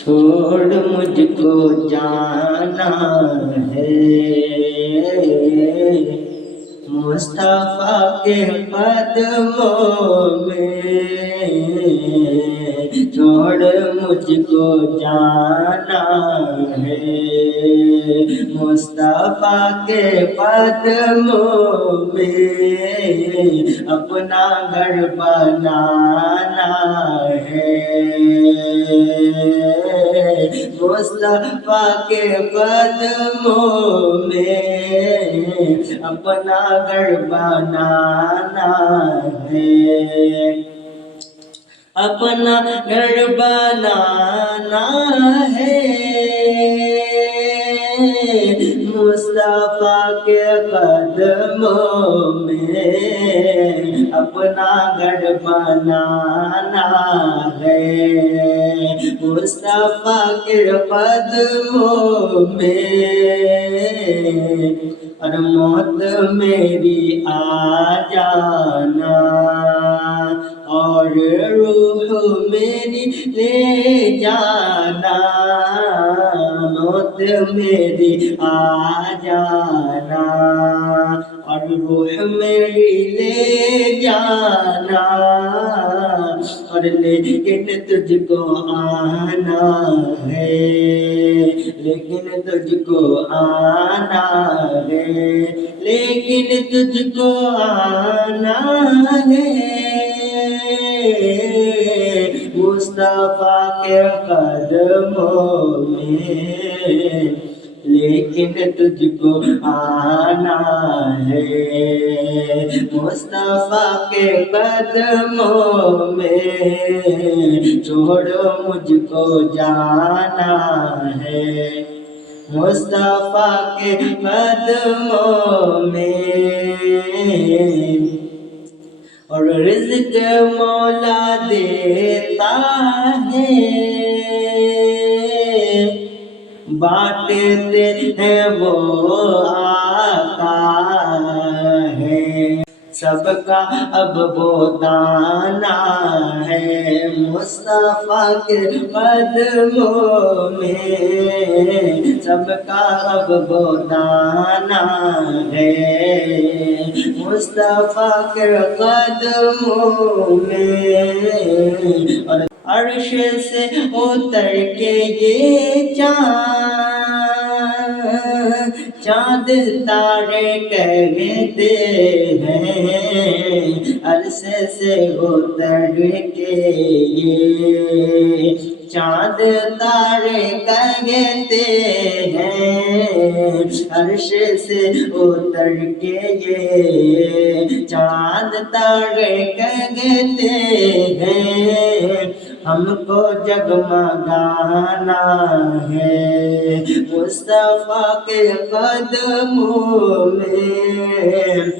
چھوڑ مجھ کو جانا ہے مصطفیٰ کے قدموں میں، چھوڑ مجھ کو جانا ہے مصطفیٰ کے قدموں میں، اپنا گھر بنانا ہے مصطفیٰ کے قدموں میں، اپنا گھر بنانا ہے، اپنا گھر بنانا ہے مصطفیٰ کے قدموں میں، اپنا گھر بنانا ہے مصطفیٰ کے قدموں میں، اور موت میری آ جانا اور روح میری لے جانا، موت میری آ جانا اور روح میری لے جانا، اور لیکن تجھ کو آنا ہے، لیکن تجھ کو آنا ہے، لیکن تجھ کو آنا ہے مصطفیٰ کے قدموں میں، لیکن تجھ کو آنا ہے مصطفیٰ کے قدموں میں، چھوڑ مجھ کو جانا ہے مصطفیٰ کے قدموں میں، اور رزق مولا دیتا ہے، بانٹتے ہیں وہ آقا ہے، سب کا اب وہ دانا ہے مصطفیٰ کے قدموں میں، سب کا اب وہ دانا ہے مصطفیٰ کے قدموں میں، اور عرش سے اتر کے یہ چاند تارے کہتے ہیں، عرش سے اتر کے یہ چاند تارے کہتے ہیں، عرش سے اتر کے یہ چاند تارے کہتے ہیں، ہم کو جگمگانا ہے مصطفیٰ کے قدموں میں۔